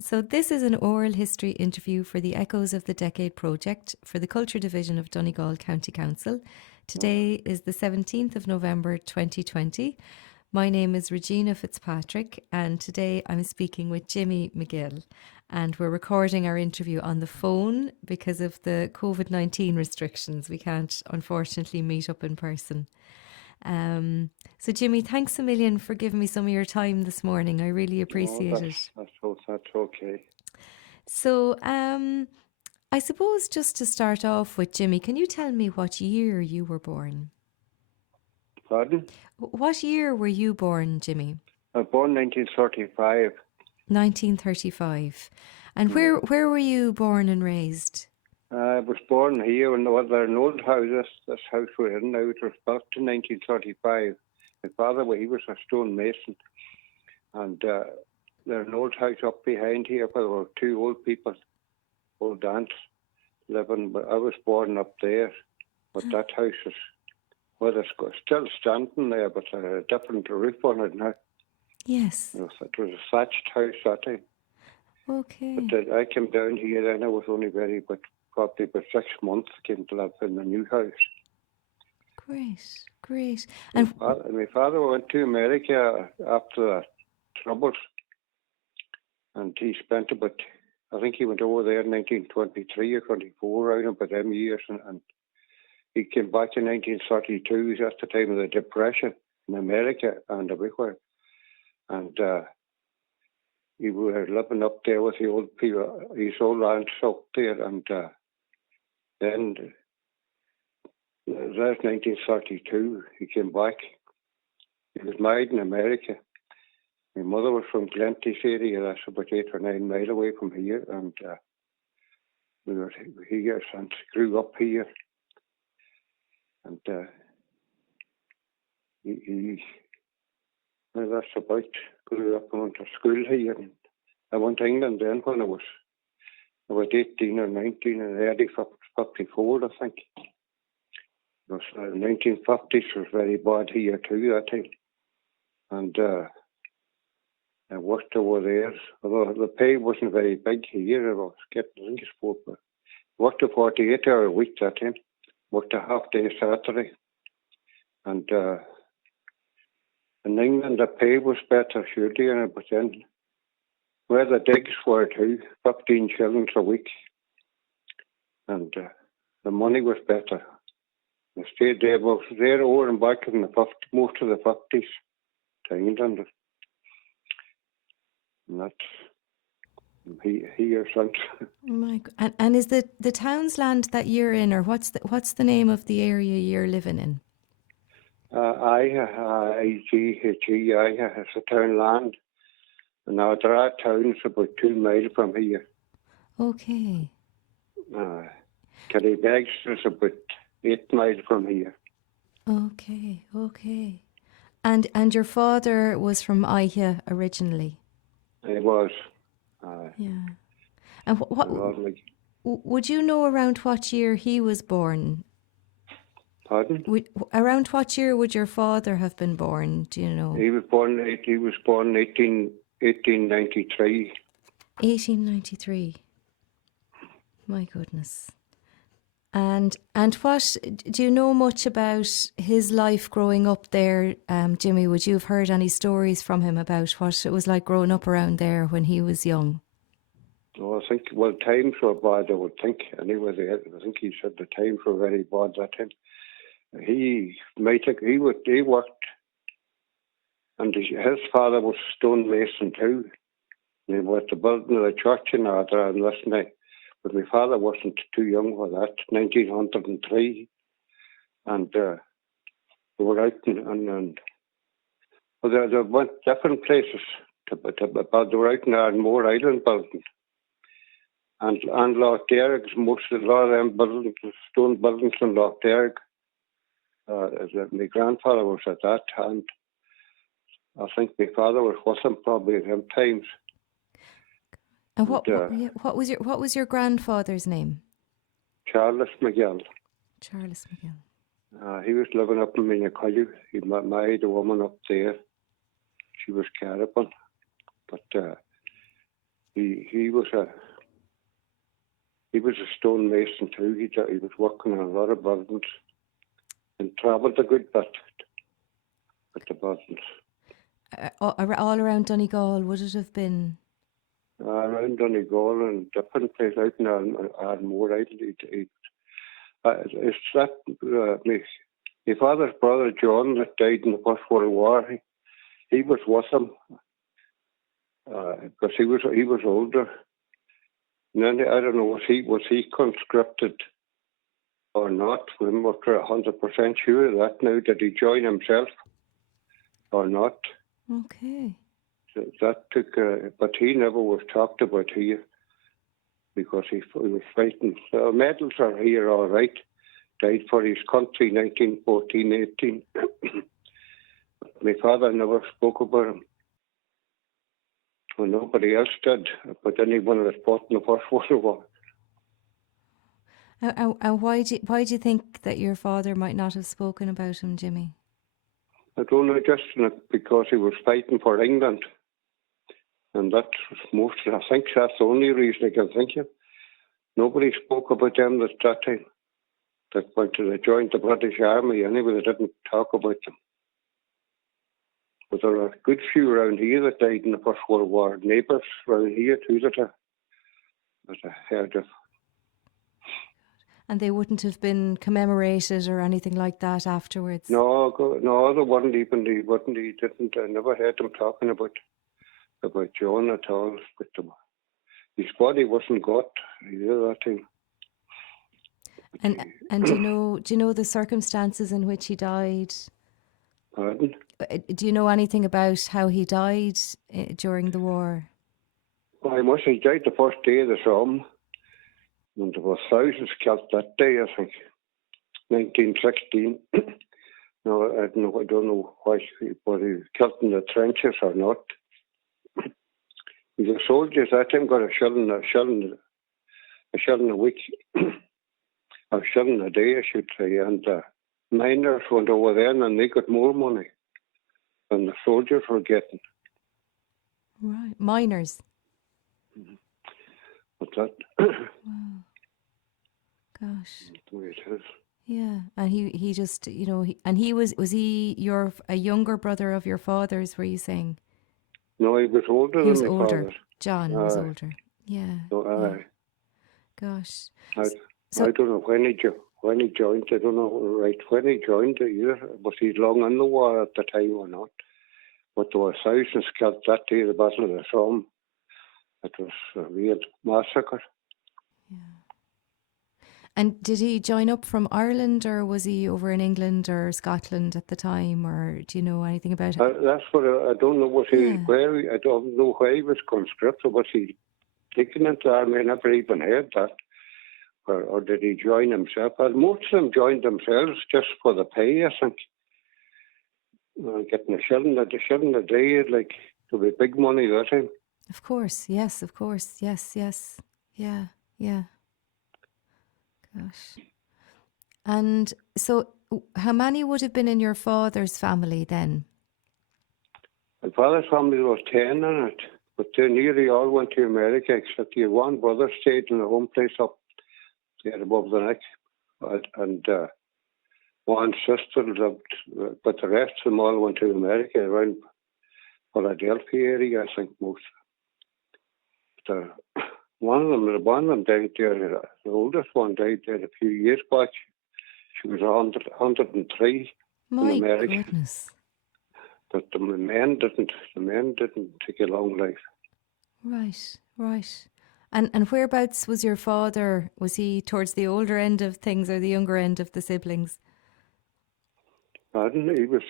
So this is an oral history interview for the Echoes of the Decade project for the Culture Division of Donegal County Council. Today is the 17th of November 2020. My name is Regina Fitzpatrick, and today I'm speaking with Jimmy McGill. And we're recording our interview on the phone because of the COVID-19 restrictions. We can't, unfortunately, meet up in person. So, Jimmy, thanks a million for giving me some of your time this morning. I really No, appreciate it. that's okay. So, I suppose just to start off with, Jimmy, can you tell me what year you were born? Pardon? What year were you born, Jimmy? I was born 1935. 1935. And where were you born and raised? I was born here in an old house. This house we're in now, it was built in 1935. My father, he was a stonemason. And there's an old house up behind here where there were two old people, old aunts, living. But I was born up there. But that house is, well, it's still standing there, but a different roof on it now. Yes. It was a thatched house that time. Okay. But I came down here and I was only probably about 6 months, came to live in the new house. Great. And my father went to America after the Troubles, and he spent I think he went over there in 1923 or 24, around about them years, and he came back in 1932. That's the time of the Depression in America and everywhere. And he was living up there with the old people, his old aunts up there, and then that's 1932. He came back. He was married in America. My mother was from Glenties area, that's about 8 or 9 miles away from here, and we were here and grew up here. And that's about, grew up and went to school here. And I went to England then when I was about 18 or 19 in early 54, I think. It was 1950s was very bad here too that time. And I worked over there, although the pay wasn't very big here. I was getting, I think it's worked a 48-hour week that time. Worked a half day Saturday. And in England the pay was better, surely, but then where the digs were too, 15 shillings a week. And the money was better. I stayed there, was there over and back in most of the 50s to England. And that's here since. Oh my God. And is the town's land that you're in, or what's the name of the area you're living in? Aighe, Aighe, it's a town land. And now our town's about 2 miles from here. Okay. Kerrybegs is about 8 miles from here. Okay. And your father was from Aighe originally? He was. Yeah. And would you know around what year he was born? Pardon? Around what year would your father have been born? Do you know? He was born 1893. 1893. My goodness. And what do you know much about his life growing up there, Jimmy? Would you have heard any stories from him about what it was like growing up around there when he was young? Oh, I think, times were bad, I would think. Anyway, I think he said the times were very bad that time. He worked, and his father was a stonemason too. He was the building of the church and all that, and listening. But my father wasn't too young for that, 1903. And they were out and they went different places, but they were out in Ardmore Island building. And Loch Derg, a lot of them buildings, stone buildings in Loch Derg. My grandfather was at that, and I think my father was with him probably at them times. And what was your grandfather's name? Charles McGill. Charles McGill. He was living up in McGill. He married a woman up there. She was Caribbean, but he was a stonemason too. He was working on a lot of buildings and travelled a good bit with the buildings. All around Donegal, would it have been? Around Donegal and different places out in Ardmore Island. It's that my father's brother John that died in the First World War. He was with him because he was older. And then I don't know, was he conscripted or not? We're not 100% sure of that now. Did he join himself or not? Okay. That took, but he never was talked about here because he was fighting. Medals are here, all right. Died for his country, 1914-18. My father never spoke about him. Well, nobody else did, but anyone that fought in the First World War. And why do you think that your father might not have spoken about him, Jimmy? I don't know, just because he was fighting for England. And that's I think that's the only reason I can think of. Nobody spoke about them at that time. That went to join the British Army anyway, they didn't talk about them. But there are a good few around here that died in the First World War. Neighbours around here too that I heard of. And they wouldn't have been commemorated or anything like that afterwards? No, they wouldn't even. He didn't. I never heard them talking about John at all. But his body wasn't got either that time. And do you know the circumstances in which he died? Pardon? Do you know anything about how he died during the war? Well, he died the first day of the Somme. And there were thousands killed that day, I think. 1916. No, I don't know why he was killed in the trenches or not. The soldiers that time got a shilling a week, a shilling a day, I should say, and miners went over there and they got more money than the soldiers were getting. Right, miners. But that. Wow. Gosh. That's the way it is. Yeah, and he just was he a younger brother of your father's? Were you saying? No, he was older He was than my older. father. John was older. Yeah. So, Gosh. I don't know when he joined. I don't know right when he joined either. Was he long in the war at the time or not? But there were thousands killed that day, the Battle of the Somme. It was a real massacre. Yeah. And did he join up from Ireland, or was he over in England or Scotland at the time, or do you know anything about it? That's what I don't know. Was he where? I don't know where he was conscripted. Was he taken into the army? I never even heard that. Or did he join himself? Well, most of them joined themselves just for the pay, I think. Getting a shilling a day, like, to be big money that time. Of course, yes, yeah. Gosh. And so, how many would have been in your father's family then? My father's family was 10 in it, but they nearly all went to America, except your one brother stayed in a home place up there above the neck, and one sister lived, but the rest of them all went to America, around Philadelphia area, I think most. But, one of them died there. The oldest one died there a few years back. She was 103 in America. My goodness! But the men didn't take a long life. Right. And whereabouts was your father? Was he towards the older end of things or the younger end of the siblings? Pardon? He was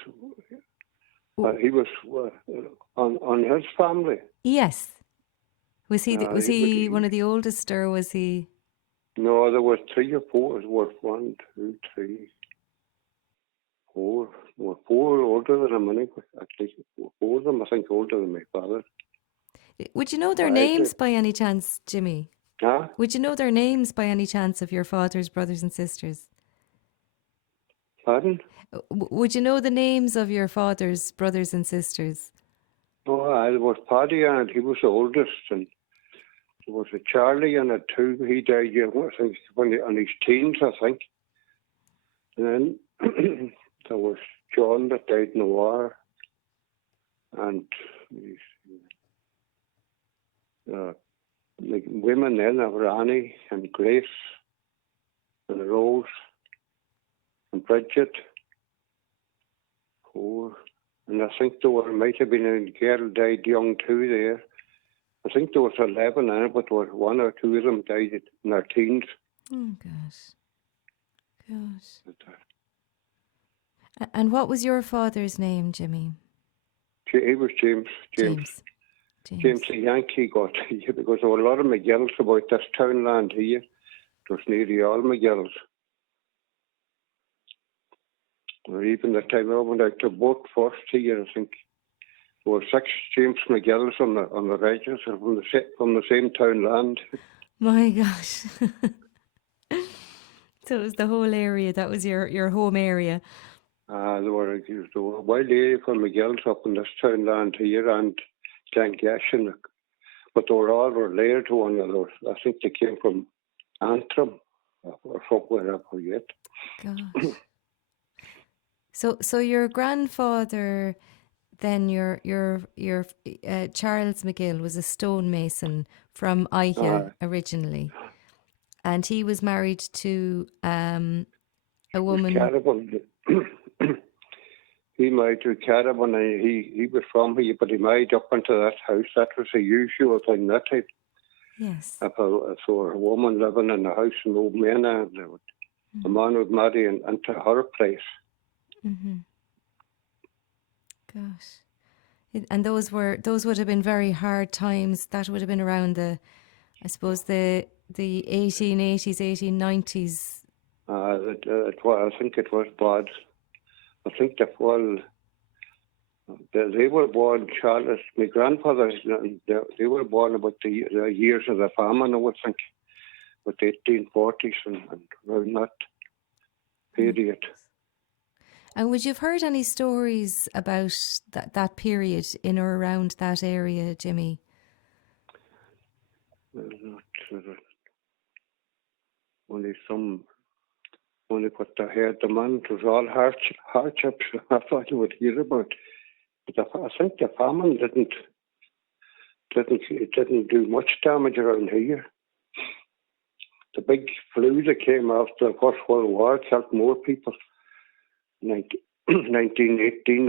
on his family. Yes. Was he one of the oldest, or was he? No, there were 3 or 4. There were 1, 2, 3, 4. There were 4 older than him, anyway. At least 4 of them, I think, older than my father. Would you know their names by any chance, Jimmy? Huh? Would you know their names by any chance of your father's brothers and sisters? Pardon? Would you know the names of your father's brothers and sisters? Oh, I was Paddy, and he was the oldest, and There was a Charlie and a two. He died young, I think, on his teens, I think. And then there was John that died in the war. And the women then were Annie and Grace and Rose and Bridget. Oh, and I think might have been a girl died young too there. I think there was 11 in it, but there was one or two of them died in their teens. Oh, gosh. And what was your father's name, Jimmy? He was James. James the Yankee got here because there were a lot of McGills about this townland here. It was nearly all McGills. Or even the time I went out to vote first here, I think there were 6 James McGills on the register from the same townland. My gosh. So it was the whole area. That was your home area. There were a wild area called McGill's up in this townland here and Glengash, but they were all related to one another. I think they came from Antrim or somewhere, I forget. Gosh. So your grandfather, then your Charles McGill, was a stonemason from Aighe originally, and he was married to a woman. He married to Caravan, and he was from here, but he married up into that house. That was a usual thing that time. Yes. If a woman living in a house in Old Mena, the man would marry into her place. Mm-hmm. Gosh. And those would have been very hard times. That would have been around the 1880s, 1890s. I think it was bad. I think they were born, Charles, my grandfather, they were born about the years of the famine, I would think, with the 1840s and around that period. And would you have heard any stories about that period in or around that area, Jimmy? Only what I heard the man, it was all hardships I thought you would hear about. But I think the famine didn't do much damage around here. The big flu that came after the First World War killed more people. 1918,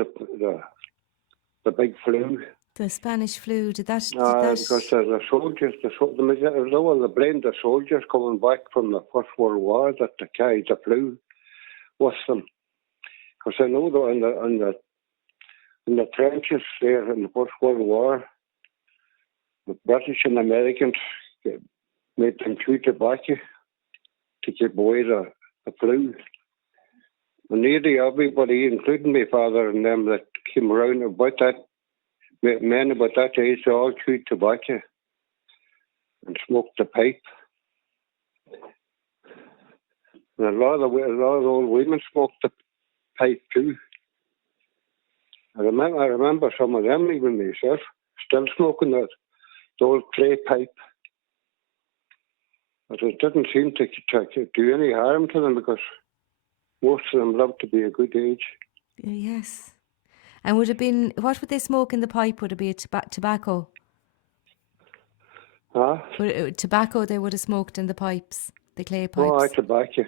the big flu. The Spanish flu, did that... Because the soldiers, they blamed the soldiers coming back from the First World War that they carried the flu with them. Because I know that in the trenches there in the First World War, the British and Americans made them chew tobacco to keep away the flu. And nearly everybody, including my father and them that came around about that, men about that age, they all chewed tobacco and smoked the pipe. And a lot of old women smoked the pipe too. I remember some of them, even myself, still smoking the old clay pipe. But it didn't seem to do any harm to them because most of them lived to be a good age. Yes. And what would they smoke in the pipe? Would it be tobacco? Huh? Tobacco they would have smoked in the pipes, the clay pipes? Oh, tobacco.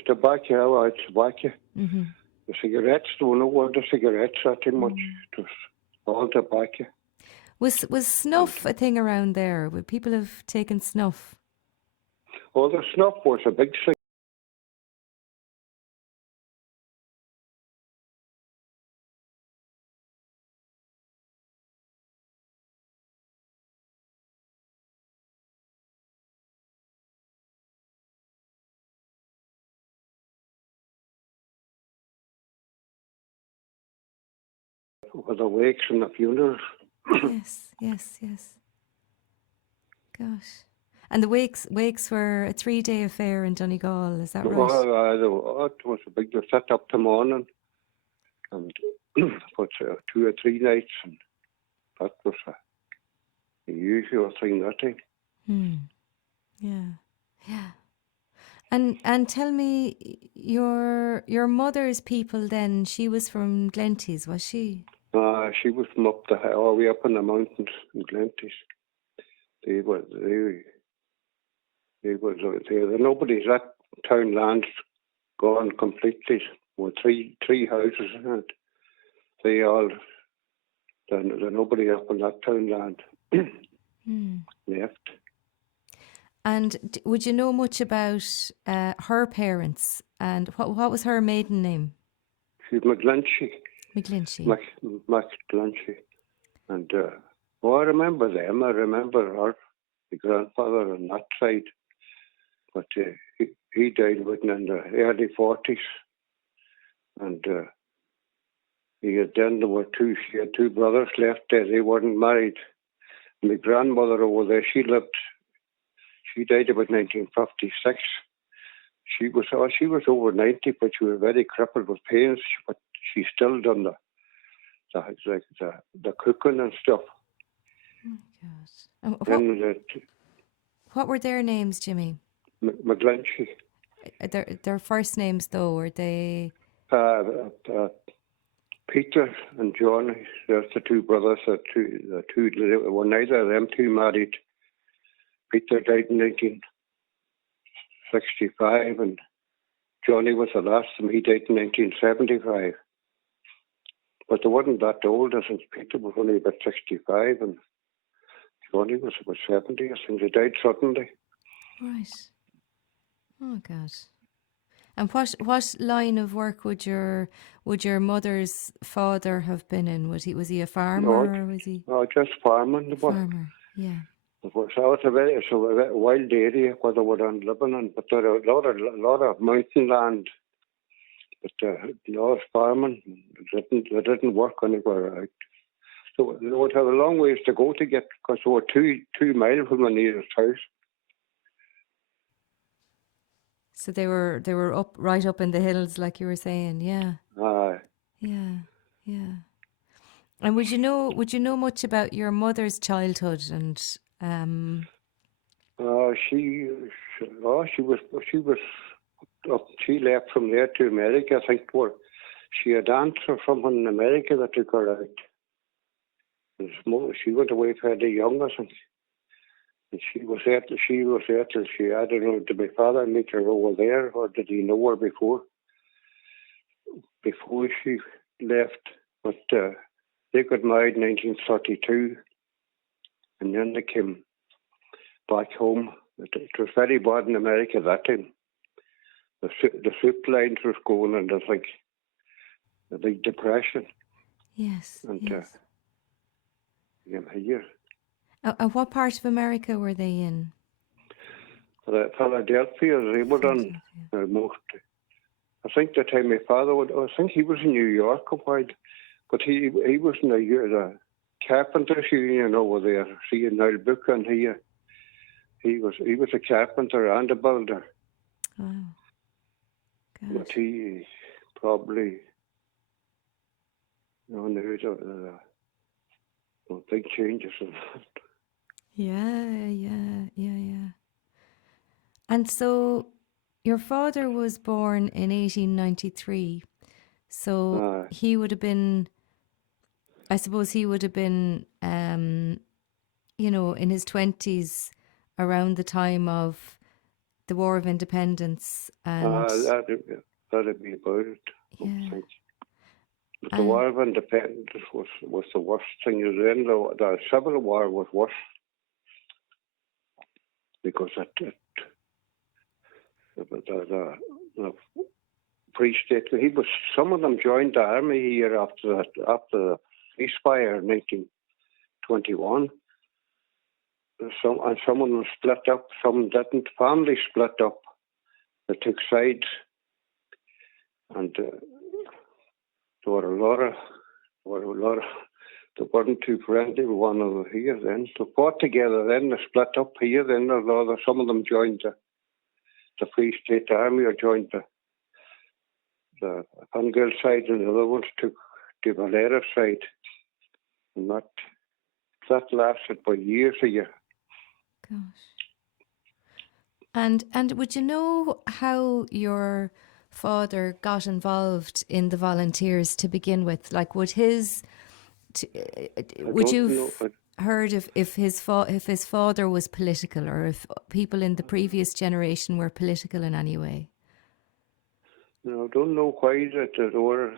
Mm-hmm. The cigarettes, don't know what the cigarettes are too much. It was all tobacco. Was snuff a thing around there? Would people have taken snuff? Oh, the snuff was a big thing. With the wakes and the funerals. Yes. Gosh. And the wakes were a 3-day affair in Donegal, is that right? It was a big, they set up the morning and put 2 or 3 nights, and that was a usual thing that time. Yeah. Yeah. And tell me, your mother's people then, she was from Glenties, was she? She was from up all the way up in the mountains in Glenties. They were, nobody's that town land's gone completely. With three houses in it. They all, there's nobody up in that town land left. And would you know much about her parents? And what was her maiden name? She's McGlinchey. McGlinchey. McGlinchey. And I remember them. I remember her, the grandfather on that side. But he died within in the early 40s. And she had two brothers left there. They weren't married. My grandmother over there, she died about 1956. She was over 90, but she was very crippled with pains. But she still done the cooking and stuff. Oh, God. What were their names, Jimmy? McGlinchey. Their first names, though, were they? Peter and John. There's the two brothers. Well, neither of them two married. Peter died in 1965, and Johnny was the last of them. He died in 1975. But they weren't that old. I think Peter was only about 65, and Johnny was about 70. I think they died suddenly. Right. Oh God. And what line of work would your mother's father have been in? Was he a farmer or was he? No, just farming. Farmer, yeah. So it's a very wild area where they were living in, but there are a lot of mountain land. But a lot of farming. They didn't work anywhere out. So they would have a long ways to go to get, because they were 2 miles from the nearest house. So they were right up in the hills, like you were saying, yeah. Yeah. And would you know much about your mother's childhood and She left from there to America. I think where she had aunts or someone in America that took her out. She went away fairly young, I think. And she was there till I don't know, did my father meet her over there, or did he know her before she left? But they got married in 1932, and then they came back home. It was very bad in America that time. The soup lines was going, and there's like a big depression. Yes. And yes. Here. And what part of America were they in? Philadelphia, they were done most. I think the time my father I think he was in New York a while, but he was in the carpenters union over there. See, in Albuquerque, and he was a carpenter and a builder. Wow. God. But he probably big changes in that. Yeah. And so your father was born in 1893. So he would have been, I suppose he would have been, in his 20s around the time of the War of Independence. And that'd be about it. Yeah. But the War of Independence was the worst thing. Then the Civil War was worse because the Free State. Some of them joined the army here after the ceasefire in 1921. Some of them split up. Some didn't. Families split up. They took sides, and there were a lot of. They weren't too friendly with one another here. Then they fought together. Then they split up here. Then some of them joined the Free State Army or joined the McGill side, and the other ones took the Valera side. And that lasted for years a year. Gosh. And would you know how your father got involved in the volunteers to begin with? Like, I would don't know. you've heard if his father was political, or if people in the previous generation were political in any way? I don't know why that they were.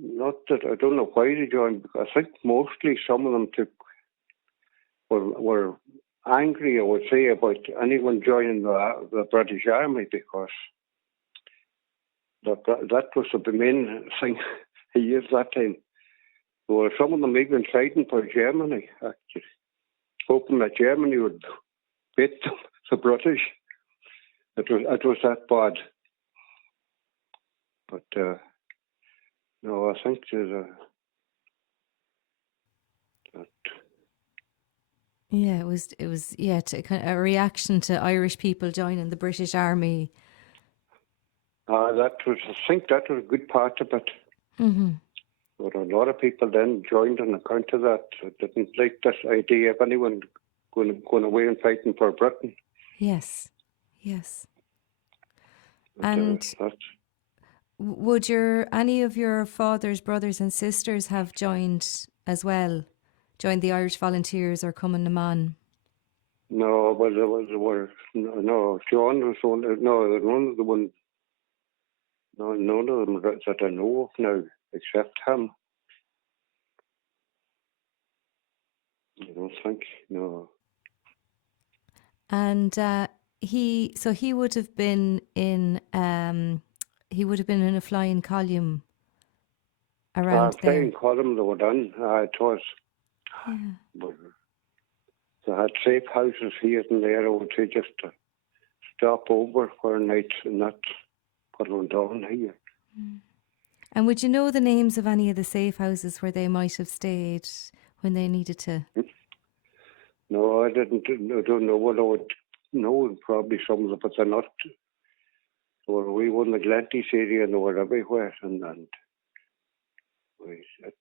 Not that I don't know why they joined. Because I think mostly some of them were angry, I would say, about anyone joining the British Army, because that was the main thing he used that time. Well, some of them even fighting for Germany, actually, hoping that Germany would beat them, the British. It was that bad. But no, I think that Yeah, it was yeah, kind of a reaction to Irish people joining the British Army. that was. I think that was a good part of it. Mm-hmm. But a lot of people then joined on account of that. Didn't like this idea of anyone going away and fighting for Britain. Yes, yes. But, And would any of your father's brothers and sisters have joined as well? Joined the Irish Volunteers or come in the man? no, but there were no. John was only no. None of the one. No, none of them that I know of now, except him. I don't think no. And he would have been in a flying column around Playing there. column they were done. It was. Yeah. But they had safe houses here and there. I would say just to stop over for a night and not put them down here. And would you know the names of any of the safe houses where they might have stayed when they needed to? No, I didn't. I don't know what I would know. Probably some of them, but they're not. We were in the Glenties area and they were everywhere. And we, it,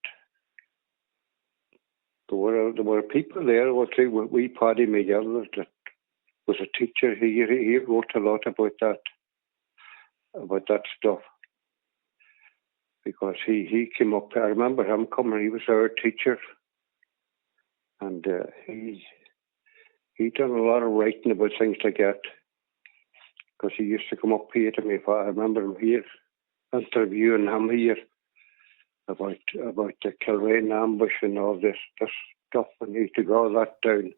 there were people there. I would say we Paddy McGill that was a teacher. He wrote a lot about that stuff, because he came up. I remember him coming. He was our teacher, and he done a lot of writing about things like that, because he used to come up here to me. I remember him here, interviewing him here about the Kilrain ambush and all this stuff, and he used to draw that down.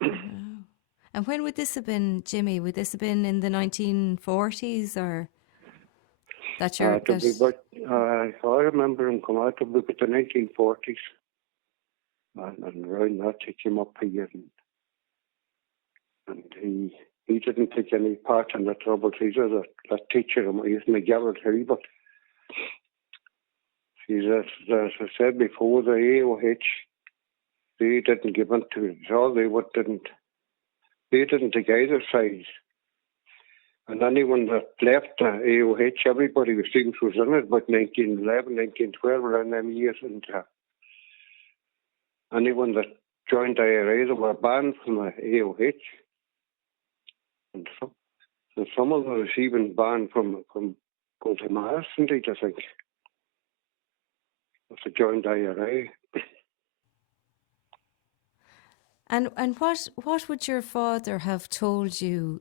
Wow. And when would this have been, Jimmy? Would this have been in the 1940s, or that you're that? I remember him come out of the 1940s, and around that he came up here, and he didn't take any part in the troubles either. That teacher, he's McGill too, but as I said before, the AOH, they didn't give in to it at all. They didn't take either side. And anyone that left the AOH, everybody was in it about 1911, 1912, around them years. And anyone that joined IRA, they were banned from the AOH. And some of them was even banned from going to Mass, indeed, I think, if they joined IRA. And what would your father have told you?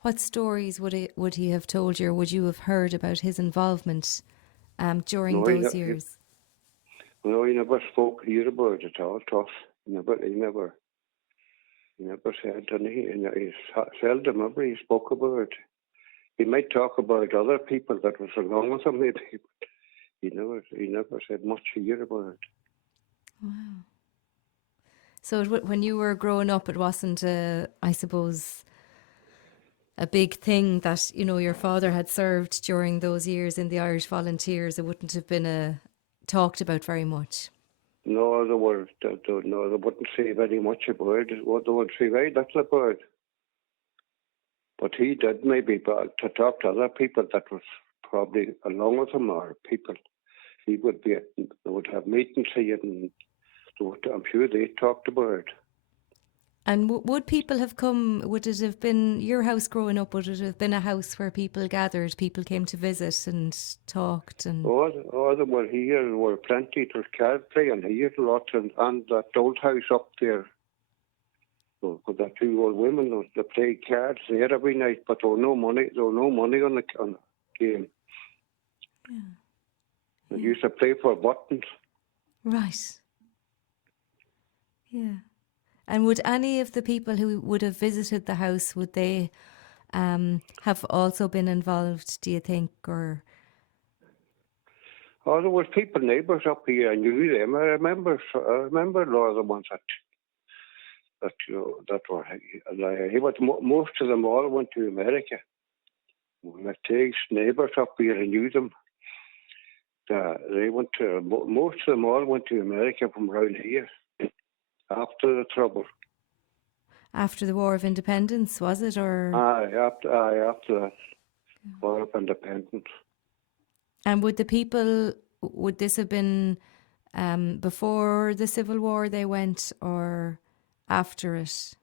What stories would he have told you, or would you have heard about his involvement during those years? No, he never spoke here about it at all, tough. He never said anything. He seldom ever he spoke about it. He might talk about other people that was along with him, maybe, but he never said much here about it. Wow. So when you were growing up, it wasn't, I suppose, a big thing that, your father had served during those years in the Irish Volunteers. It wouldn't have been talked about very much. No, they wouldn't say very much about it. What they would say very little about it. But he did maybe, but to talk to other people that was probably along with him, or people, they would have meetings here, and I'm sure they talked about it. And would people have come? Would it have been your house growing up? Would it have been a house where people gathered, people came to visit and talked? And All them were here. There were plenty. There was card playing here a lot, and that old house up there. So, with the two old women, they played cards there every night, but there was no money. There was no money on the game. yeah. They used to play for buttons. Right. Yeah. And would any of the people who would have visited the house, would they have also been involved, do you think, or? Oh, there was people, neighbours up here. I knew them. I remember a lot of the ones that were. He was most of them all went to America. My takes neighbours up here, I knew them. They went to most of them all went to America from around here after the trouble. After the War of Independence, was it, or? After that War of Independence. And would would this have been before the Civil War they went, or after it?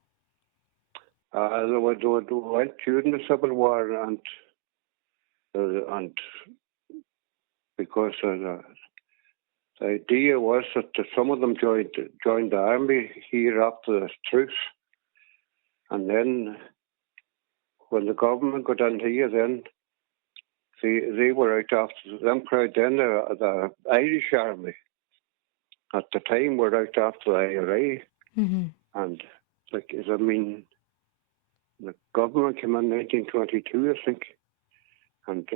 They went during the Civil War, and because the idea was that some of them joined the army here after the truce, and then when the government got in here, then they were out after them crowd. Then the Irish army at the time were out after the IRA, and the government came in 1922, I think, and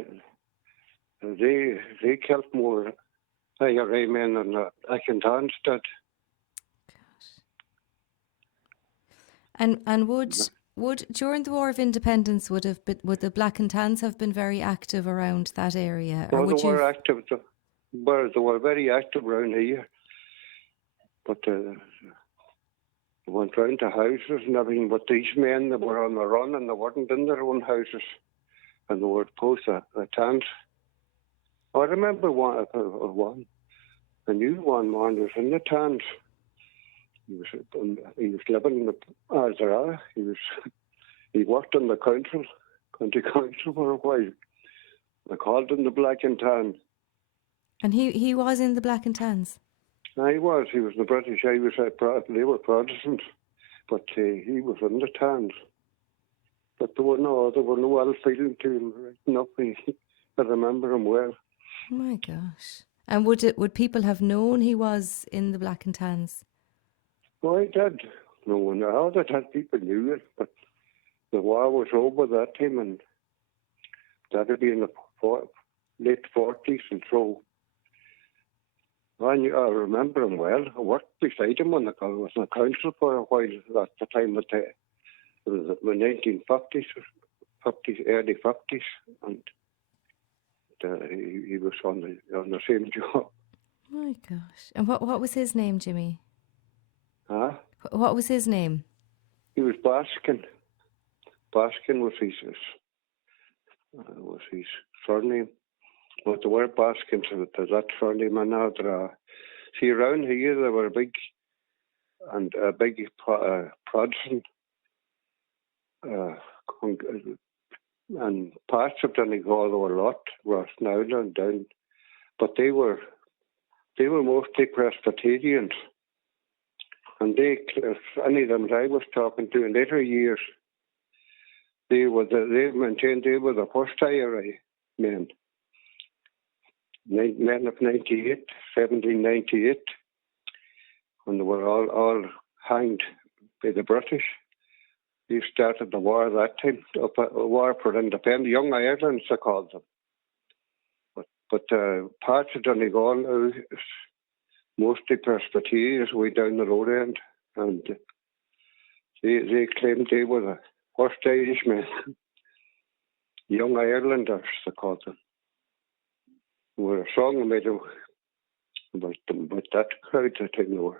they killed more IRA men than the Black-and-Tans did. And would during the War of Independence would the Black-and-Tans have been very active around that area? Or they were active. They were very active around here, but they went round to houses and everything. But these men, they were on the run and they weren't in their own houses, and they were opposed to the Tans. I remember one. I knew one man was in the Tans. He was living in the Aighe. He worked in the county council for a while. They called him the Black-and-Tan. And he was in the Black-and-Tans? He was the British. They were Protestants, but he was in the Tans. But there were no ill feeling to him. Nothing. I remember him well. Oh my gosh! And would people have known he was in the Black-and-Tans? Oh, I did. No one else that people knew it, but the war was over that time, and that would be in the late 40s, and so I remember him well. I worked beside him I was in the council for a while at the time that it was the 1950s, early 50s, and he was on the same job. My gosh! And what was his name, Jimmy? Huh? What was his name? He was Baskin. Baskin was his surname. But the word Baskin, that surname and now. See, around here they were big Protestant and parts of Donegal there were a lot, Rossnowland down, but they were mostly Presbyterians. And any of them that I was talking to in later years, they maintained they were the first IRA men. Men of 1798, when they were all hanged by the British. They started the war that time, a war for independence, Young Ireland, they called them. But parts of Donegal mostly Presbyterians way down the road end, and they claimed they were the first Irishmen, Young Irelanders, they called them. There were a song made about that crowd that I know.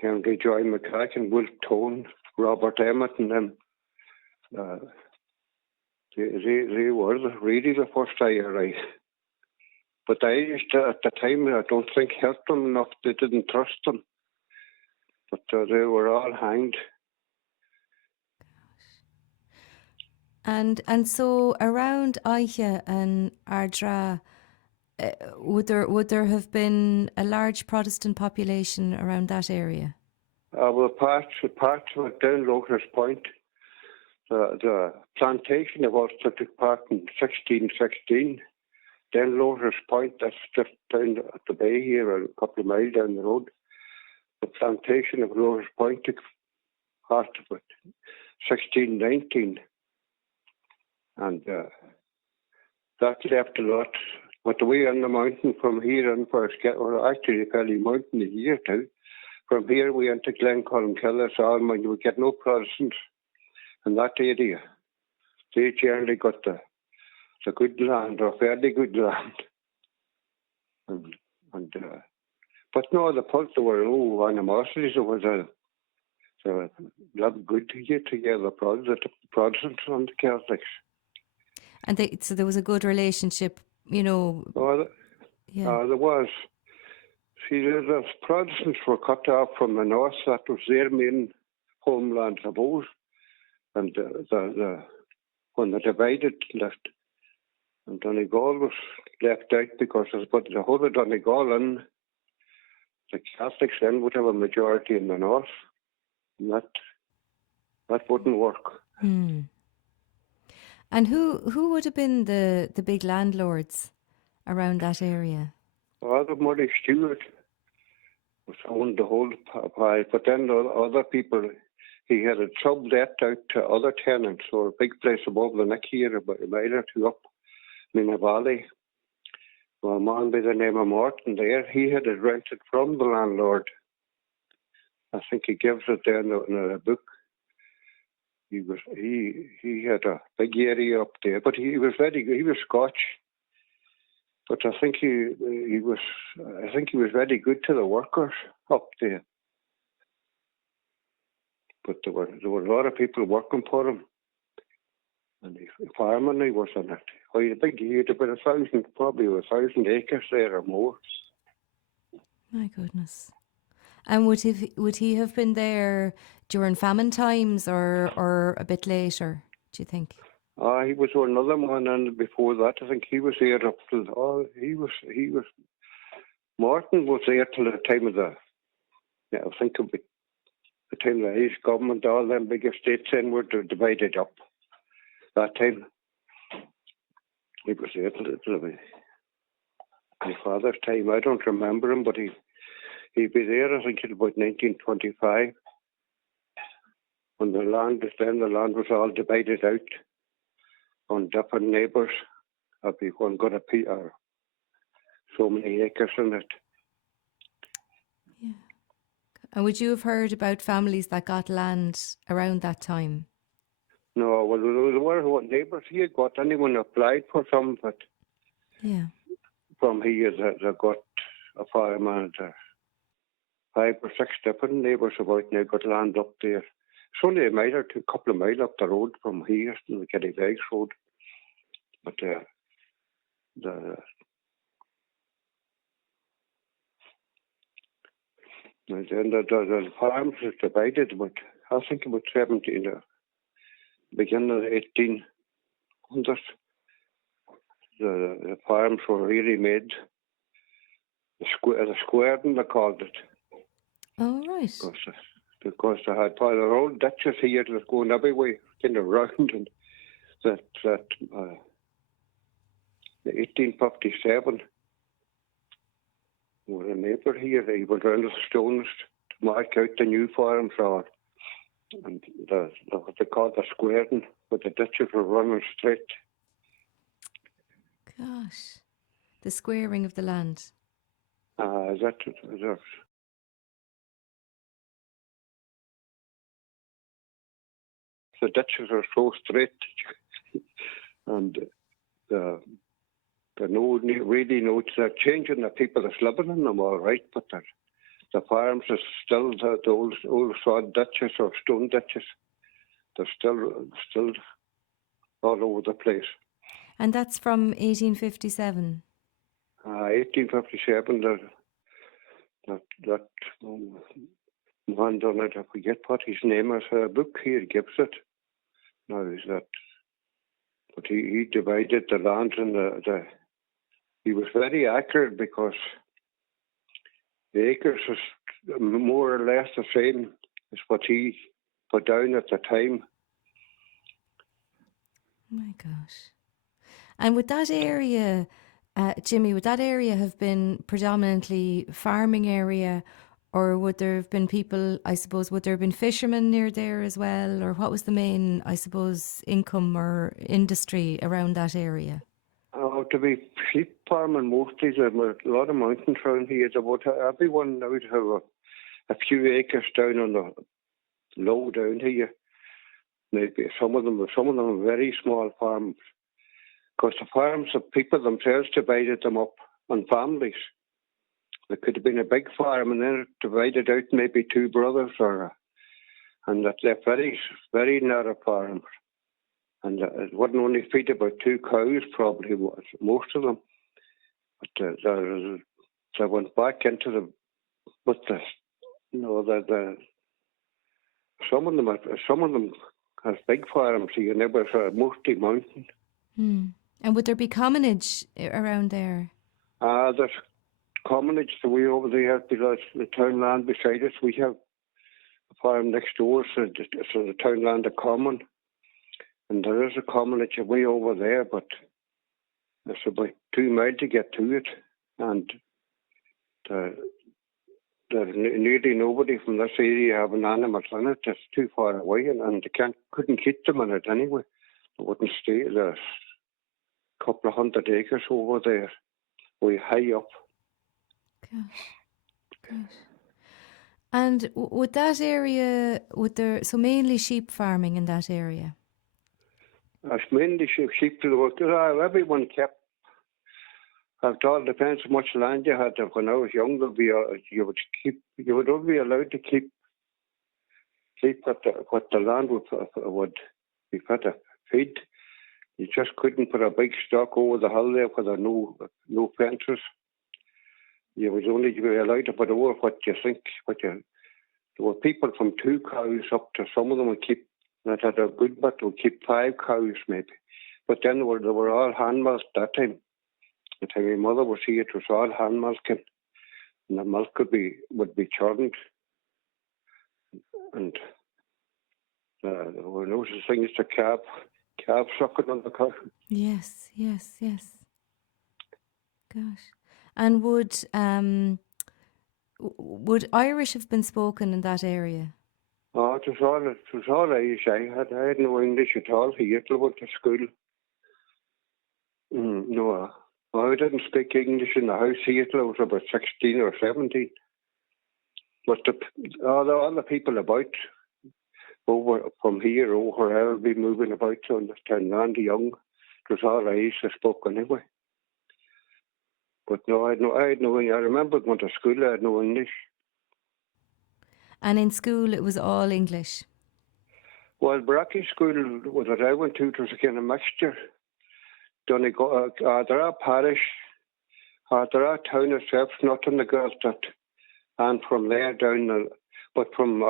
Henry Joy McCracken, Wolf Tone, Robert Emmett, and them. They were really the first IRA. But the Irish at the time, I don't think helped them enough. They didn't trust them. but they were all hanged. And so around Aighe and Ardra, would there have been a large Protestant population around that area? Well, parts went down Lotus Point. The plantation of Ulster took part in 1616. Then Lotus Point, that's just down at the bay here, a couple of miles down the road. The plantation of Lotus Point took part of it, 1619. And that left a lot. But the way on the mountain from here and first or actually fairly mountain here too. From here we went to Glencolmkillis, Almond, we get no Protestants in that area. They generally got the good land or fairly good land. But no, there were no animosities. There was a lot good to get together, the Protestants and the Catholics. And so there was a good relationship, you know. There was. See, the Protestants were cut off from the north. That was their main homeland, I suppose. And when they divided, left, and Donegal was left out because they put the whole of Donegal in. The Catholics then would have a majority in the north, and that wouldn't work. Hmm. And who would have been the big landlords around that area? The Murray Stewart was owned the whole pie, but then the other people, he had a sublet out to other tenants, or a big place above the neck here, about a mile or two up in the valley. Well, a man by the name of Martin there, he had it rented from the landlord. I think he gives it there in a book. He had a big area up there, but he was very good. He was Scotch, but I think he was very good to the workers up there. But there were a lot of people working for him, and the farming he was on it. He had about 1,000 acres there or more. My goodness. And would he have been there during famine times or a bit later, do you think? He was another man, and before that, I think he was there up till. Martin was there till the time of I think of the time of the Irish government. All them big estates then were divided up. That time, he was there till my father's time. I don't remember him, but he'd be there. I think in about 1925. When the land was all divided out on different neighbours. Everyone got so many acres in it. Yeah. And would you have heard about families that got land around that time? No, well, there were neighbours here got. Anyone applied for some, but from here they got a farm, and 5 or 6 different neighbours about now got land up there. It's only a couple of miles up the road from here to the Kenny Road. But the farms is divided, but I think about 17, beginning of the 1800s. The farms were really made. The squaring, they called it. Oh, right. Because they had the old ditches here that was going everywhere, kind of round, and that 1857 was a neighbour here. He went round with stones to mark out the new farms, and what they called the squaring, but the ditches were running straight. Gosh, the squaring of the land. The ditches are so straight, and the they're changing the people that's living in them, all right, but the farms are still the old sod ditches or stone ditches. They're still all over the place. And that's from 1857? 1857, one done it. I forget what his name is. A book here gives it. Now is that? But he divided the land, and he was very accurate because the acres was more or less the same as what he put down at the time. Oh my gosh. And would that area, Jimmy, would that area have been predominantly farming area, or would there have been people, I suppose, would there have been fishermen near there as well? Or what was the main, I suppose, income or industry around that area? To be sheep farming mostly, there's a lot of mountains around here. Everyone would have a few acres down on the low down here. Maybe some of them are very small farms. Because the farms, the people themselves divided them up on families. There could have been a big farm and then it divided out maybe two brothers, and that left very, very narrow farms. And it wouldn't only feed about 2 cows, probably was most of them. But they went back into some of them have big farms here, and they were mostly mountain. And would there be commonage around there? There's commonage the way over there because the town land beside us. We have a farm next door, so the town land are common. And there is a commonage way over there, but it's about 2 miles to get to it. And there's nearly nobody from this area having animals in it. It's too far away, and they couldn't keep them in it anyway. They wouldn't stay. There's a couple of 100 acres over there, way high up. Gosh. And would that area, so mainly sheep farming in that area? It's mainly sheep to the work. Everyone kept. It all depends how much land you had. When I was younger, you would only be allowed to keep what the land would be fed to feed. You just couldn't put a big stock over the hill there because there were no fences. You would only be allowed to put over what you think. There were people from 2 cows up to some of them would keep. That had a good bit would keep 5 cows maybe. But then they were all hand milked that time. The time my mother was here, it was all hand milking, and the milk would be churned. And there were no such thing as a calf sucking on the cow. Yes. Gosh. And would Irish have been spoken in that area? Oh, it was all Irish. I had no English at all here till I went to school. No, I didn't speak English in the house here till I was about 16 or 17. But all the people about over from here over, I would be moving about on the town land young. It was all Irish I spoke anyway. But no, I had no English. I remember going to school, I had no English. And in school, it was all English? Well, Brackie School that I went to, it was a kind of mixture. Donegal, there are parish, there are town itself, not in the girls that, and from there down, but from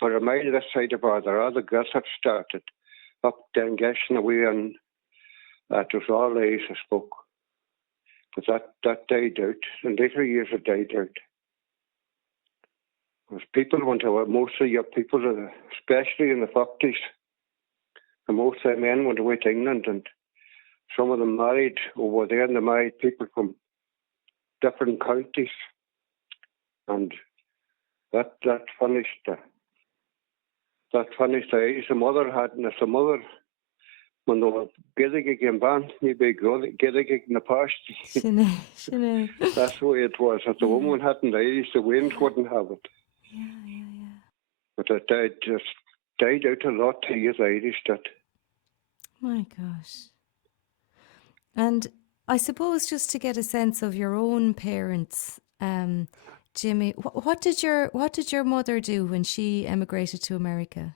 for a mile this side of there are the girls that started up Donegal away, and that was all Irish I spoke. But that died out. In later years, it died out. Because people went away, most of your people, especially in the 50s, and most of the men went away to England, and some of them married over there, and they married people from different counties. And that finished the age the mother had, and the mother, when they were Gaelic in band, maybe Gaelic in the past. That's the way it was. If the woman hadn't Irish, the Waynes wouldn't have it. Yeah. But it died out a lot to use Irish. That. My gosh. And I suppose just to get a sense of your own parents, Jimmy, what did your mother do when she emigrated to America?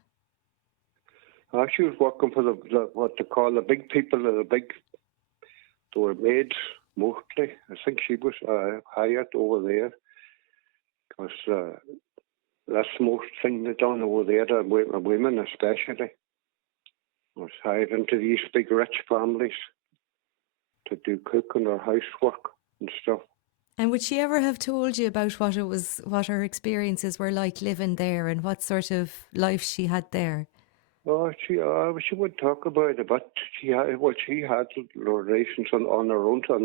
She was working for what they call the big people, they were maids mostly. I think she was hired over there. because that's the most thing they done over there, the women especially, was hired into these big rich families to do cooking or housework and stuff. And would she ever have told you about what her experiences were like living there and what sort of life she had there? Oh, she would talk about it, but she had relations on her own, on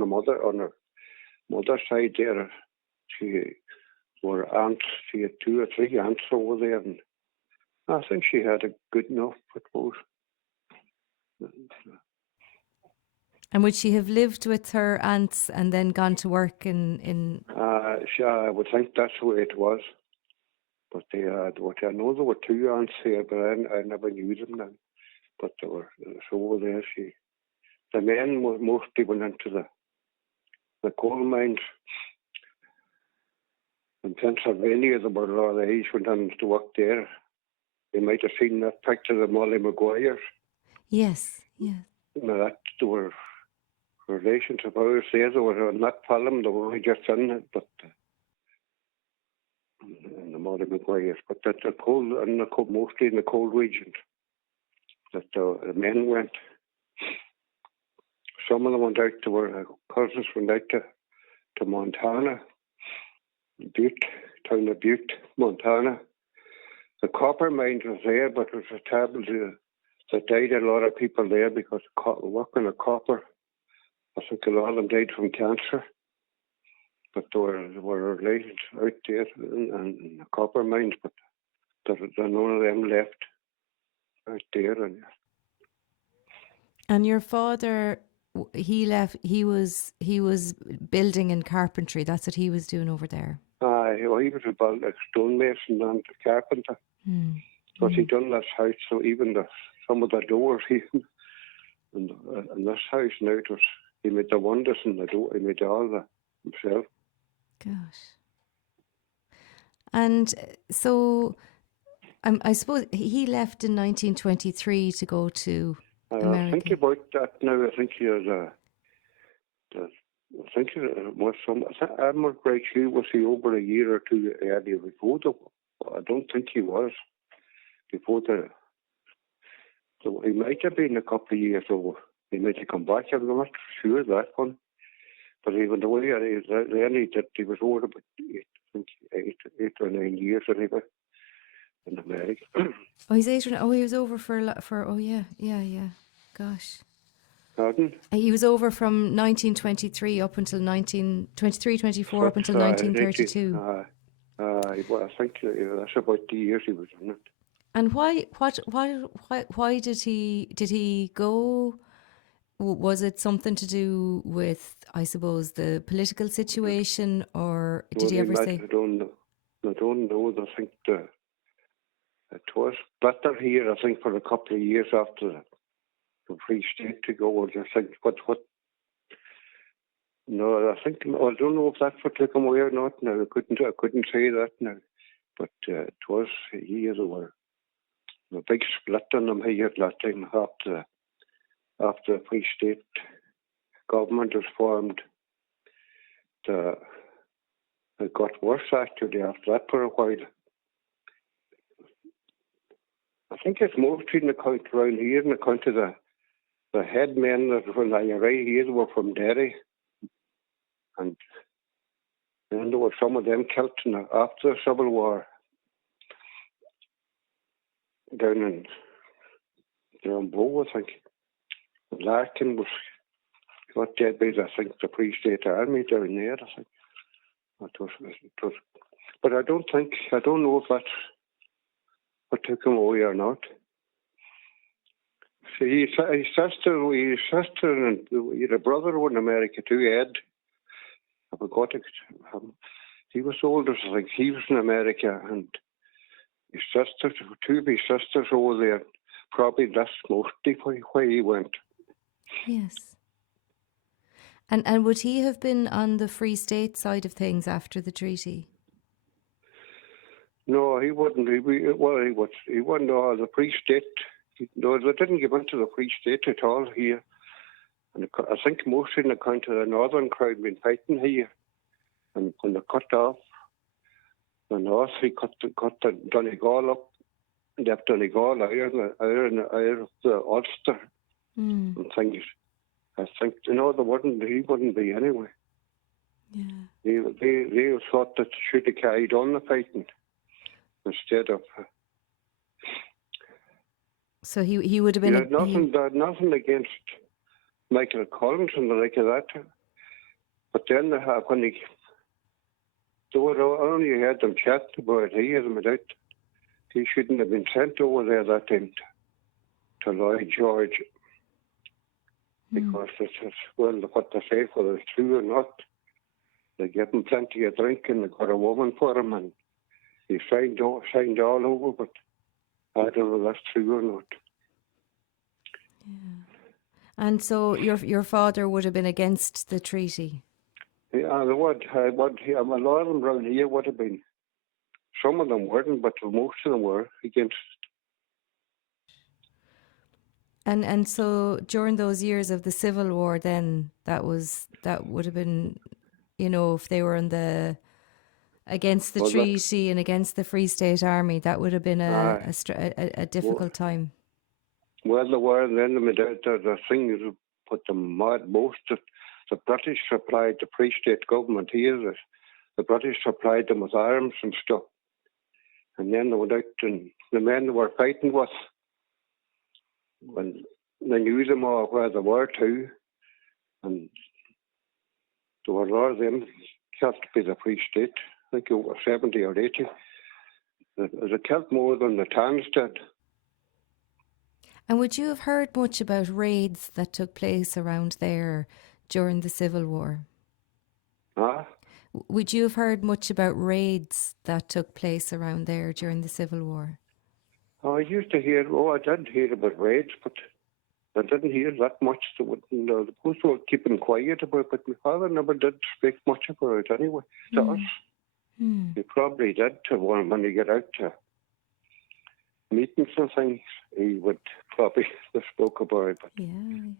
her mother's side there. She were aunts. She had 2 or 3 aunts over there, and I think she had a good enough, I suppose. And would she have lived with her aunts and then gone to work in? I would think that's the way it was. But they had, I know there were 2 aunts here, but I never knew them then. But they were over there. The men mostly went into the coal mines in Pennsylvania. There were a lot of Irish went on to work there. You might have seen that picture of Molly Maguire. Yes, yes. Now there were relations of ours there. They were not Pelham, they were just in it, but in the Molly Maguires. But that's mostly in the coal regions that the men went. Some of them went out to where cousins went out to Montana, town of Butte, Montana. The copper mines was there, but it was a terrible. There died a lot of people there because working the copper. I think a lot of them died from cancer. But there were relations out there in the copper mines, but none of them left out there. And your father, he left. He was building and carpentry. That's what he was doing over there. He was a stonemason and a carpenter. Because he done this house, so even some of the doors in this house now, he made the windows and the door. He made all that himself. Gosh. And so, I suppose he left in 1923 to go to America. I think about that now. I think he was I'm not quite sure. Was he over a year or 2 earlier before I don't think he was. Before so he might have been a couple of years over. He might have come back. I'm not sure of that one. But even the way he was over about 8 or 9 years anyway in America. Oh, he's 8 or 9. Oh, he was over for. Oh, yeah. Gosh. Pardon? He was over from 1923 up until 1924 up until 1932. I think that's about the years he was in it. And why did he go? Was it something to do with, I suppose, the political situation, or did he ever say? I don't know. I think it was better here. I think for a couple of years after the Free State to go. I think what? No, I think I don't know if that's what took him away or not. Now I couldn't say that now, but it was years were a big split on them here at that time after the Free State government was formed. It got worse actually after that for a while. I think it's mostly in the country around here, in the country the head men that were in the Aighe here were from Derry, and then there were some of them killed after the Civil War down in Bow, I think. Larkin got dead by I think the Free State Army down there. I think it was. But I don't know if that's what took him away or not. See, his sister, and he had a brother in America too, Ed. I forgot it. He was older, I think. He was in America, and his sister, 2 of his sisters over there. Probably that's mostly why he went. Yes. And would he have been on the Free State side of things after the treaty? No, he wouldn't. He wasn't. The Free State. No, they didn't give in to the Free State at all here. And I think mostly in the country, the northern crowd been fighting here. And when they cut off the north. He cut the Donegal up, left Donegal out of the Ulster and things. I think, he wouldn't be anyway. Yeah. They thought that they should have carried on the fighting instead of. So he would have been. Nothing against Michael Collins and the like of that. But then when they were only had them chat about it, he shouldn't have been sent over there that time to Lloyd George. Because it's what they say, whether it's true or not. They give him plenty of drink and they got a woman for him and he signed all over, but I don't know if that's true or not. Yeah. And so your father would have been against the treaty? Yeah, they would. A lot of them around here would have been. Some of them weren't, but most of them were against. And so during those years of the Civil War, then that would have been, if they were against the treaty and against the Free State Army, that would have been a difficult time. Well, they were, and then the thing is put them mad. Most of the British supplied the Free State government here. The British supplied them with arms and stuff, and then they went out and the men they were fighting with. When they knew them all where they were too, and there were a lot of them kept by the Free State. I think it was 70 or 80. They kept more than the Tans did. And would you have heard much about raids that took place around there during the Civil War? Would you have heard much about raids that took place around there during the Civil War? I used to hear, I did hear about raids, but I didn't hear that much. The post were keeping quiet about it, but my father never did speak much about it anyway to us. He probably did when he got out to meetings and things. He would probably have spoke about it, but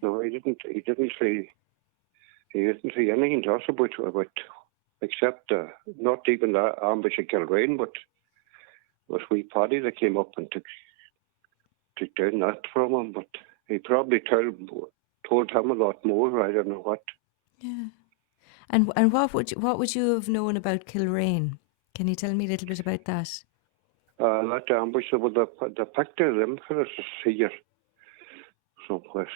no, he didn't. He didn't say anything to us about except not even the ambush at Kilrain, but was wee Paddy that came up and took down that from him, but he probably told him a lot more. I don't know what. Yeah. And what would you have known about Kilrain? Can you tell me a little bit about that? That ambush, the picture of them for us here someplace.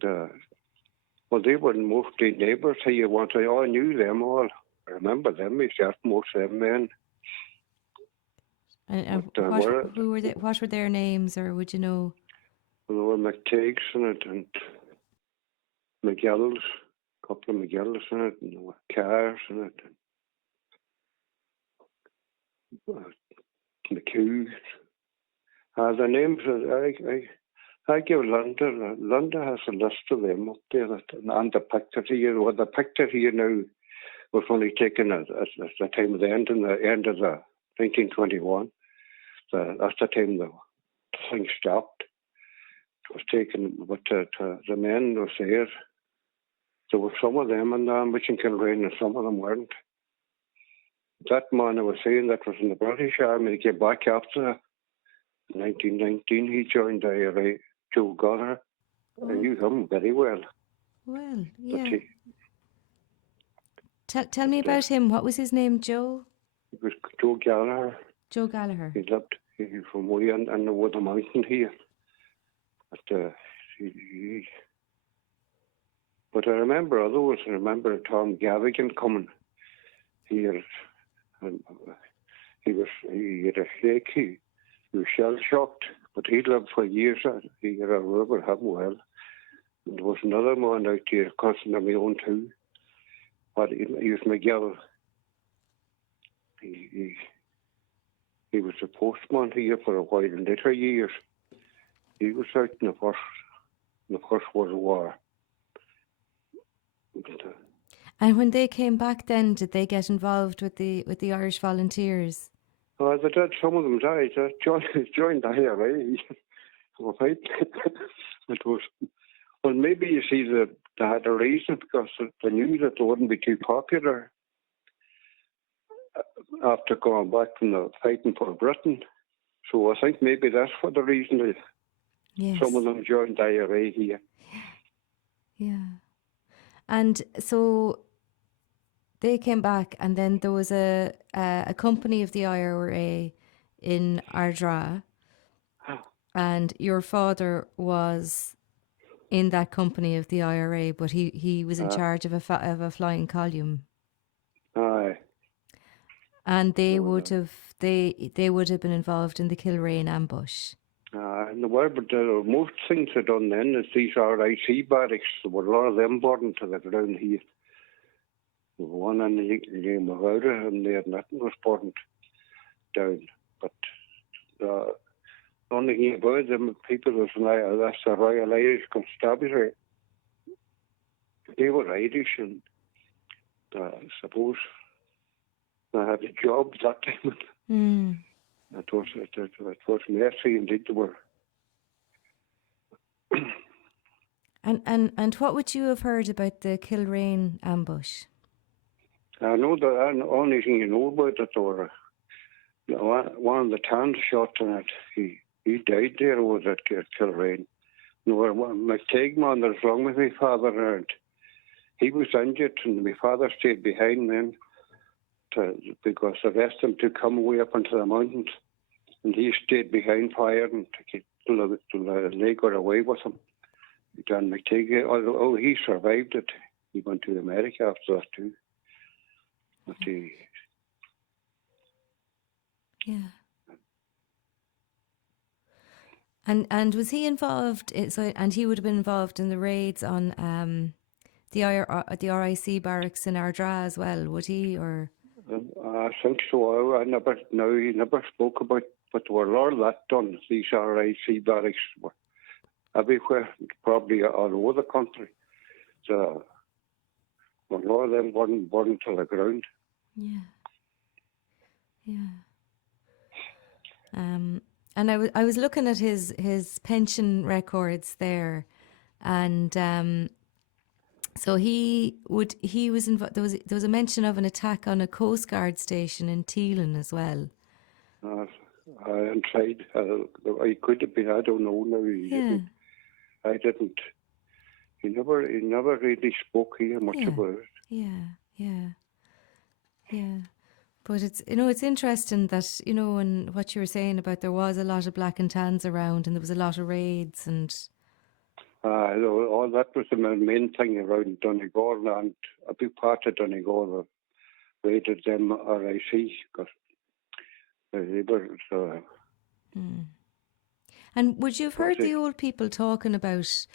They were mostly neighbours here once. I all knew them all. I remember them myself, most of them men. And what were their names, or would you know? There were McTiggs in it and McGills, a couple of McGills in it, and there were Cars in it. McHugh. The names, I give Linda. Linda has a list of them up there, and the picture here. Well, the picture here now was only taken at the time of the end of the 1921. That's the time the thing stopped. It was taken, but the men were there. There were some of them in the ambush in Kilrain, and some of them weren't. That man I was saying that was in the British Army. He came back after 1919. He joined the IRA, Joe Gallagher. I knew him very well. Well, yeah. Tell me about him. What was his name, Joe? It was Joe Gallagher. Joe Gallagher. He lived from way in the wood of mountain here. But I remember others. I remember Tom Gavigan coming here. And he had a shake. He was shell shocked, but he lived for years. He had a rubber him well. And there was another man out here, cousin of my own too. But he was McGill. He was a postman here for a while in later years. He was out in the First World War. And when they came back then, did they get involved with the Irish Volunteers? They did. Some of them died. Joined the IRA. It was, well, maybe you see that they had a reason because they knew that they wouldn't be too popular. after going back from the fighting for Britain. So I think maybe that's for the reason that Yes. some of them joined IRA here. Yeah. And so they came back, and then there was a company of the IRA in Ardra, and your father was in that company of the IRA, but he was in charge of a flying column. Aye. And they would have been involved in the Kilrain ambush. And the word, but most things are done then is these RIC barracks. There were a lot of them burned to the ground here. There was one in the name of Aighe, and there nothing was burned down. But the only thing about them people was that's the Royal Irish Constabulary. They were Irish, and I suppose they had a job that time. Mm. It was mercy indeed they were. And what would you have heard about the Kilrain ambush? I know the only thing you know about it, or one of the towns shot in it. He died there over that Kilrain. McGill man that was wrong with my father, and he was injured, and my father stayed behind then because the rest of them to come way up into the mountains, and he stayed behind firing till they got away with him. John McGill, although he survived it, he went to America after that too. But yeah. And was he involved? And he would have been involved in the raids on the RIC barracks in Ardra as well, would he? Or I think so. He never spoke about, but there were a lot of that done. These RIC barracks were everywhere, probably all over the country. So a lot of them weren't burned to the ground. Yeah. And I was looking at his pension records there, and so he was involved. There was a mention of an attack on a Coast Guard station in Teelan as well. I tried. I could have been. I don't know now. I didn't. He never really spoke here much about it. Yeah. But it's interesting that, and what you were saying about there was a lot of black and tans around, and there was a lot of raids, and all that was the main thing around Donegal, and a big part of Donegal raided them RIC because they were. And would you have heard the old people talking about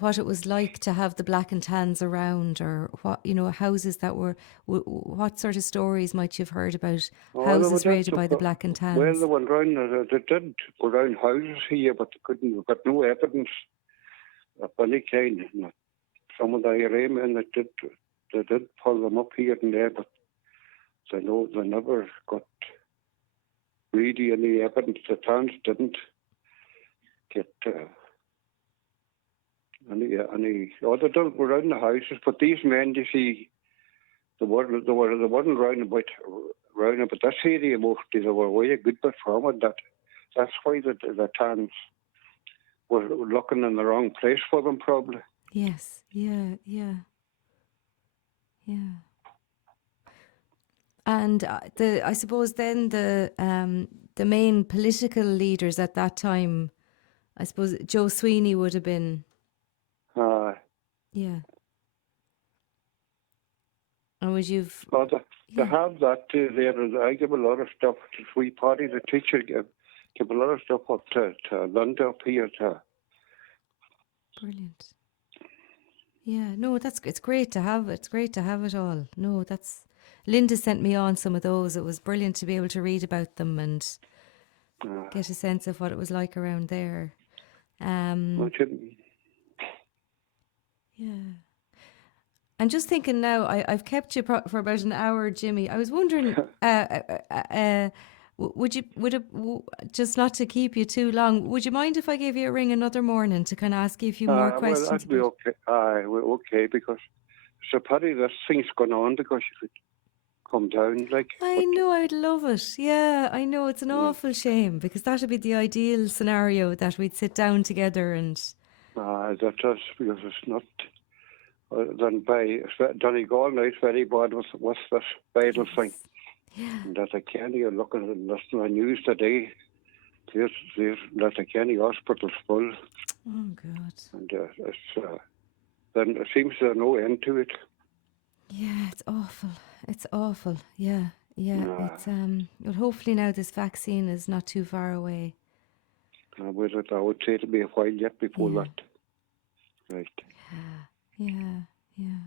what it was like to have the black and tans around, or what, houses that were, what sort of stories might you have heard about houses raided by the black and tans? Well, they went round, they did go round houses here, but they got no evidence of any kind. Some of the IRA men they did pull them up here and there, but they never got really any evidence. The towns didn't get any they don't go around the houses, but these men, you see, they weren't round about this area mostly. They were way a good bit from it. That's why the towns were looking in the wrong place for them, probably. Yes, yeah. And I suppose then the main political leaders at that time, I suppose Joe Sweeney would have been. Yeah. And would you've? They have that there. I give a lot of stuff to Free Party. The teacher give a lot of stuff up to London up here. Brilliant. Yeah, no, it's great to have it. It's great to have it all. No, Linda sent me on some of those. It was brilliant to be able to read about them and get a sense of what it was like around there. Yeah. I'm just thinking now, I've kept you for about an hour, Jimmy. I was wondering, just not to keep you too long, would you mind if I gave you a ring another morning to kind of ask you a few more questions? Well, that'd be okay. Okay, because it's a pity this thing's gone on, because you come down, like. I But know, I'd love it. Yeah, I know it's an awful shame because that would be the ideal scenario that we'd sit down together and. that does, because it's not. Then by Donegal now, it's very bad. What's that vital thing? Yeah. And that I can't even look at it. And that's the news today. There's that I can't hospitals full. Oh God. And then it seems there's no end to it. Yeah, it's awful. It's awful. Yeah, yeah. Nah. It's Well, hopefully now this vaccine is not too far away. I would say it'll be a while yet before Yeah. that. Right. Yeah, yeah, yeah.